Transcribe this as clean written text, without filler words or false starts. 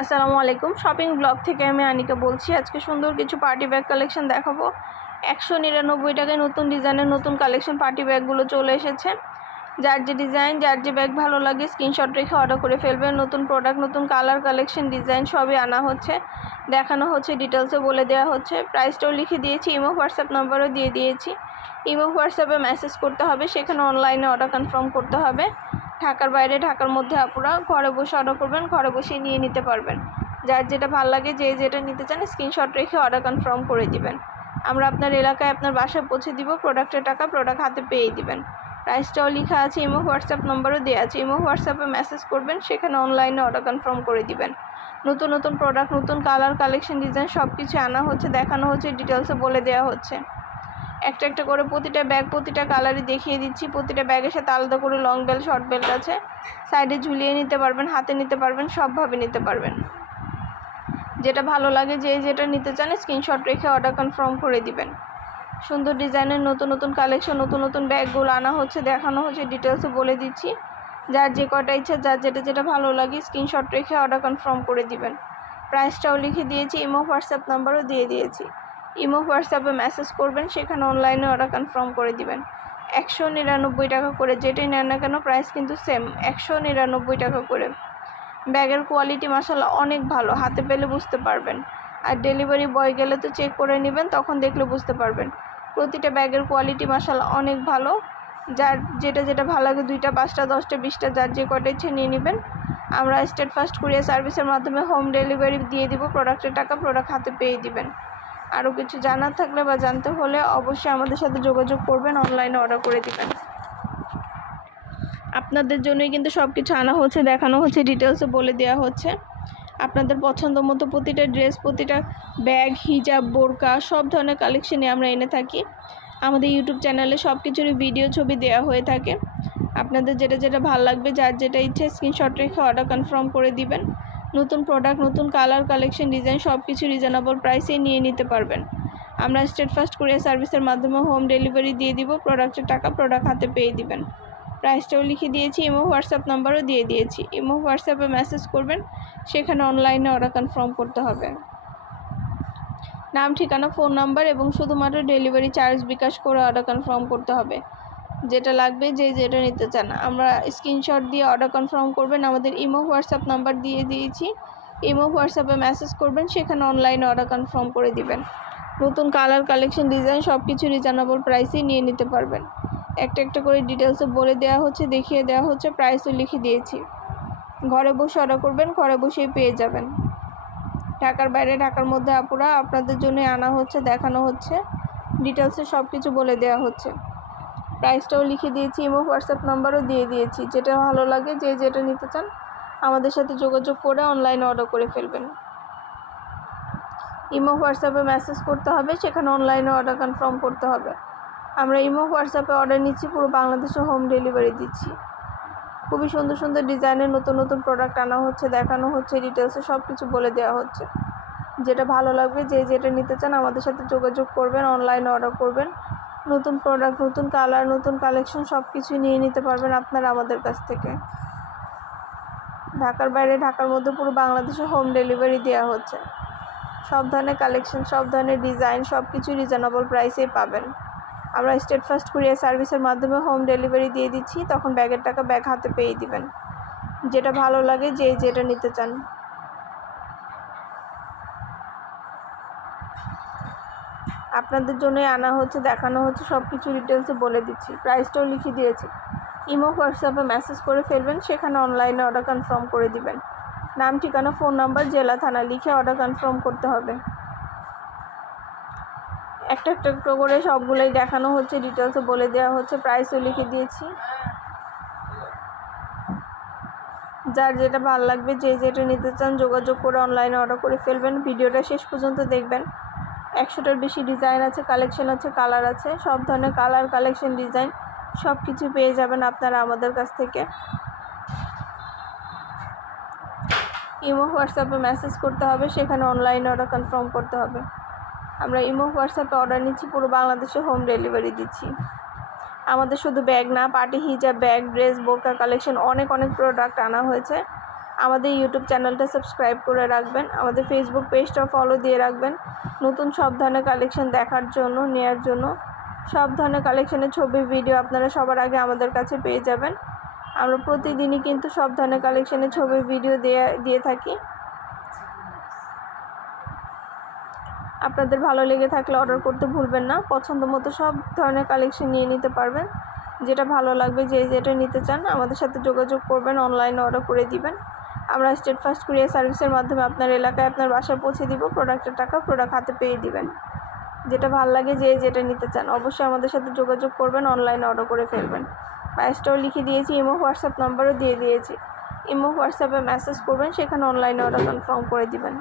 আসসালামু আলাইকুম। Shopping blog থেকে আমি আনিকা বলছি। আজকে সুন্দর কিছু পার্টি ব্যাগ কালেকশন দেখাবো। 199 টাকায় নতুন ডিজাইনের নতুন কালেকশন পার্টি ব্যাগগুলো চলে এসেছে। যার যে ডিজাইন, যার যে ব্যাগ ভালো লাগে স্ক্রিনশট রেখে অর্ডার করে ফেলবেন। নতুন প্রোডাক্ট, নতুন কালার, কালেকশন, ডিজাইন সবই আনা হচ্ছে, দেখানো হচ্ছে, ডিটেলসে বলে দেওয়া হচ্ছে। প্রাইসটাও লিখে দিয়েছি, ইমো হোয়াটসঅ্যাপ নাম্বারও দিয়ে দিয়েছি। ইমো হোয়াটসঅ্যাপে মেসেজ করতে হবে, সেখানে অনলাইনে অর্ডার কনফার্ম করতে হবে। ঢাকার বাইরে, ঢাকার মধ্যে আপুরা ঘরে বসে অর্ডার করবেন, ঘরে বসেই নিয়ে নিতে পারবেন। যার যেটা ভালো লাগে, যে যেটা নিতে চান স্ক্রিনশট রেখে অর্ডার কনফার্ম করে দিবেন। আমরা আপনার এলাকায় আপনার বাসায় পৌঁছে দিব। প্রোডাক্টের টাকা প্রোডাক্ট হাতে পেয়ে দিবেন। প্রাইসটাও লেখা আছে, ইমো হোয়াটসঅ্যাপ নম্বরও দেওয়া আছে। ইমো হোয়াটসঅ্যাপে মেসেজ করবেন, সেখানে অনলাইনে অর্ডার কনফার্ম করে দিবেন। নতুন নতুন প্রোডাক্ট, নতুন কালার, কালেকশন, ডিজাইন সব কিছু আনা হচ্ছে, দেখানো হচ্ছে, ডিটেলসে বলে দেওয়া হচ্ছে। একটা একটা করে প্রতিটা ব্যাগ, প্রতিটা কালারই দেখিয়ে দিচ্ছি। প্রতিটা ব্যাগের সাথে আলাদা করে লং বেল্ট, শর্ট বেল্ট আছে। সাইডে ঝুলিয়ে নিতে পারবেন, হাতে নিতে পারবেন, সবভাবে নিতে পারবেন। যেটা ভালো লাগে, যে যেটা নিতে চান স্ক্রিনশট রেখে অর্ডার কনফার্ম করে দিবেন। সুন্দর ডিজাইনের নতুন নতুন কালেকশন, নতুন নতুন ব্যাগগুলো আনা হচ্ছে, দেখানো হচ্ছে, ডিটেলসে বলে দিচ্ছি। যার যে কটা ইচ্ছা, যার যেটা ভালো লাগে স্ক্রিনশট রেখে অর্ডার কনফার্ম করে দিবেন। প্রাইসটাও লিখে দিয়েছি, ইমো হোয়াটসঅ্যাপ নাম্বারও দিয়ে দিয়েছি। ইমো হোয়াটসঅ্যাপে মেসেজ করবেন, সেখানে অনলাইনে অর্ডার কনফার্ম করে দিবেন। 199 টাকা করে, যেটাই নেন না কেন প্রাইস কিন্তু সেম, 199 টাকা করে। ব্যাগের কোয়ালিটি মাশাআল্লাহ অনেক ভালো, হাতে পেলে বুঝতে পারবেন। আর ডেলিভারি বয় গেলে তো চেক করে নেবেন, তখন দেখলে বুঝতে পারবেন। প্রতিটা ব্যাগের কোয়ালিটি মাশাআল্লাহ অনেক ভালো। যার যেটা ভালো লাগে, 2টা 5টা 10টা 20টা যার যে কটা ইচ্ছে নিয়ে নেবেন। আমরা স্টেট ফার্স্ট কুরিয়ার সার্ভিসের মাধ্যমে হোম ডেলিভারি দিয়ে দিব। প্রোডাক্টের টাকা প্রোডাক্ট হাতে পেয়ে দিবেন। আরও কিছু জানার থাকলে বা জানতে হলে অবশ্যই আমাদের সাথে যোগাযোগ করবেন, অনলাইনে অর্ডার করে দিবেন। আপনাদের জন্যই কিন্তু সব কিছু আনা হচ্ছে, দেখানো হচ্ছে, ডিটেলসে বলে দেওয়া হচ্ছে। আপনাদের পছন্দ মতো প্রতিটা ড্রেস, প্রতিটা ব্যাগ, হিজাব, বোরকা সব ধরনের কালেকশনই আমরা এনে থাকি। আমাদের ইউটিউব চ্যানেলে সব কিছুরই ভিডিও, ছবি দেওয়া হয়ে থাকে। আপনাদের যেটা ভালো লাগবে, যার যেটা ইচ্ছে স্ক্রিনশট রেখে অর্ডার কনফার্ম করে দিবেন। নতুন প্রোডাক্ট, নতুন কালার, কালেকশন, ডিজাইন সব কিছু রিজনেবল প্রাইসেই নিয়ে নিতে পারবেন। আমরা স্টেট ফার্স্ট কুরিয়ার সার্ভিসের মাধ্যমে হোম ডেলিভারি দিয়ে দিব। প্রোডাক্টের টাকা প্রোডাক্ট হাতে পেয়ে দিবেন। প্রাইসটাও লিখে দিয়েছি, ইমো হোয়াটসঅ্যাপ নাম্বারও দিয়ে দিয়েছি। ইমো হোয়াটসঅ্যাপে মেসেজ করবেন, সেখানে অনলাইনে অর্ডার কনফার্ম করতে হবে। নাম, ঠিকানা, ফোন নাম্বার এবং শুধুমাত্র ডেলিভারি চার্জ বিকাশ করে অর্ডার কনফার্ম করতে হবে। যেটা লাগবে, যে যেটা নিতে চান আমরা স্ক্রিনশট দিয়ে অর্ডার কনফার্ম করবেন। আমাদের ইমো হোয়াটসঅ্যাপ নাম্বার দিয়ে দিয়েছি। ইমো হোয়াটসঅ্যাপে মেসেজ করবেন, সেখানে অনলাইনে অর্ডার কনফার্ম করে দিবেন। নতুন কালার, কালেকশন, ডিজাইন সব কিছু রিজনেবল প্রাইসেই নিয়ে নিতে পারবেন। একটা একটা করে ডিটেলসে বলে দেওয়া হচ্ছে, দেখিয়ে দেওয়া হচ্ছে, প্রাইসও লিখে দিয়েছি। ঘরে বসে অর্ডার করবেন, ঘরে বসেই পেয়ে যাবেন। ঢাকার বাইরে, ঢাকার মধ্যে আপুরা আপনাদের জন্য আনা হচ্ছে, দেখানো হচ্ছে, ডিটেলসে সব কিছু বলে দেওয়া হচ্ছে। প্রাইসটাও লিখে দিয়েছি, ইমো হোয়াটসঅ্যাপ নাম্বারও দিয়ে দিয়েছি। যেটা ভালো লাগে, যে যেটা নিতে চান আমাদের সাথে যোগাযোগ করে অনলাইনে অর্ডার করে ফেলবেন। ইমো হোয়াটসঅ্যাপে মেসেজ করতে হবে, সেখানে অনলাইনে অর্ডার কনফার্ম করতে হবে। আমরা ইমো হোয়াটসঅ্যাপে অর্ডার নিচ্ছি, পুরো বাংলাদেশে হোম ডেলিভারি দিচ্ছি। খুবই সুন্দর সুন্দর ডিজাইনের নতুন নতুন প্রোডাক্ট আনা হচ্ছে, দেখানো হচ্ছে, ডিটেলসে সব কিছু বলে দেওয়া হচ্ছে। যেটা ভালো লাগবে, যে যেটা নিতে চান আমাদের সাথে যোগাযোগ করবেন, অনলাইনে অর্ডার করবেন। নতুন প্রোডাক্ট, নতুন কালার, নতুন কালেকশন সব কিছুই নিয়ে নিতে পারবেন আপনারা আমাদের কাছ থেকে। ঢাকার বাইরে, ঢাকার মধ্যে পুরো বাংলাদেশে হোম ডেলিভারি দেওয়া হচ্ছে। সব ধরনের কালেকশন, সব ধরনের ডিজাইন সব কিছু রিজনেবল প্রাইসেই পাবেন। আমরা স্টেট ফার্স্ট কুরিয়ার সার্ভিসের মাধ্যমে হোম ডেলিভারি দিয়ে দিচ্ছি, তখন ব্যাগের টাকা ব্যাগ হাতে পেয়ে দিবেন। যেটা ভালো লাগে, যে যেটা নিতে চান। আপনাদের জন্যই আনা হচ্ছে, দেখানো হচ্ছে, সব কিছু ডিটেলসে বলে দিচ্ছি। প্রাইসটাও লিখে দিয়েছি। ইমো হোয়াটসঅ্যাপে মেসেজ করে ফেলবেন, সেখানে অনলাইনে অর্ডার কনফার্ম করে দিবেন। নাম, ঠিকানা, ফোন নাম্বার, জেলা, থানা লিখে অর্ডার কনফার্ম করতে হবে। একটা একটা করে সবগুলোই দেখানো হচ্ছে, ডিটেলসে বলে দেওয়া হচ্ছে, প্রাইসও লিখে দিয়েছি। যার যেটা ভালো লাগবে, যে যেটা নিতে চান যোগাযোগ করে অনলাইনে অর্ডার করে ফেলবেন। ভিডিওটা শেষ পর্যন্ত দেখবেন। 100টার বেশি ডিজাইন আছে, কালেকশন আছে, কালার আছে। সব ধরনের কালার, কালেকশন, ডিজাইন সব কিছু পেয়ে যাবেন আপনারা আমাদের কাছ থেকে। ইমো হোয়াটসঅ্যাপে মেসেজ করতে হবে, সেখানে অনলাইনে অর্ডার কনফার্ম করতে হবে। আমরা ইমো হোয়াটসঅ্যাপে অর্ডার নিচ্ছি, পুরো বাংলাদেশে হোম ডেলিভারি দিচ্ছি। আমাদের শুধু ব্যাগ না, পার্টি হিজাব, ব্যাগ, ড্রেস, বোরকা কালেকশন অনেক প্রোডাক্ট আনা হয়েছে। আমাদের ইউটিউব চ্যানেলটা সাবস্ক্রাইব করে রাখবেন, আমাদের ফেসবুক পেজটা ফলো দিয়ে রাখবেন নতুন সব ধরনের কালেকশন দেখার জন্য, নেওয়ার জন্য। সব ধরনের কালেকশনের ছবি, ভিডিও আপনারা সবার আগে আমাদের কাছে পেয়ে যাবেন। আমরা প্রতিদিনই কিন্তু সব ধরনের কালেকশনের ছবি, ভিডিও দিয়ে থাকি। আপনাদের ভালো লেগে থাকলে অর্ডার করতে ভুলবেন না। পছন্দ মতো সব ধরনের কালেকশন নিয়ে নিতে পারবেন। যেটা ভালো লাগবে, যেটা নিতে চান আমাদের সাথে যোগাযোগ করবেন, অনলাইনে অর্ডার করে দিবেন। আমরা স্টেট ফার্স্ট কুরিয়ার সার্ভিসের মাধ্যমে আপনার এলাকায় আপনার বাসায় পৌঁছে দিব। প্রোডাক্টের টাকা প্রোডাক্ট হাতে পেয়ে দিবেন। যেটা ভালো লাগে, যেটা নিতে চান অবশ্যই আমাদের সাথে যোগাযোগ করবেন, অনলাইনে অর্ডার করে ফেলবেন। প্রাইসটাও লিখে দিয়েছি, ইমো হোয়াটসঅ্যাপ নাম্বারও দিয়ে দিয়েছি। ইমো হোয়াটসঅ্যাপে মেসেজ করবেন, সেখানে অনলাইনে অর্ডার কনফার্ম করে দিবেন।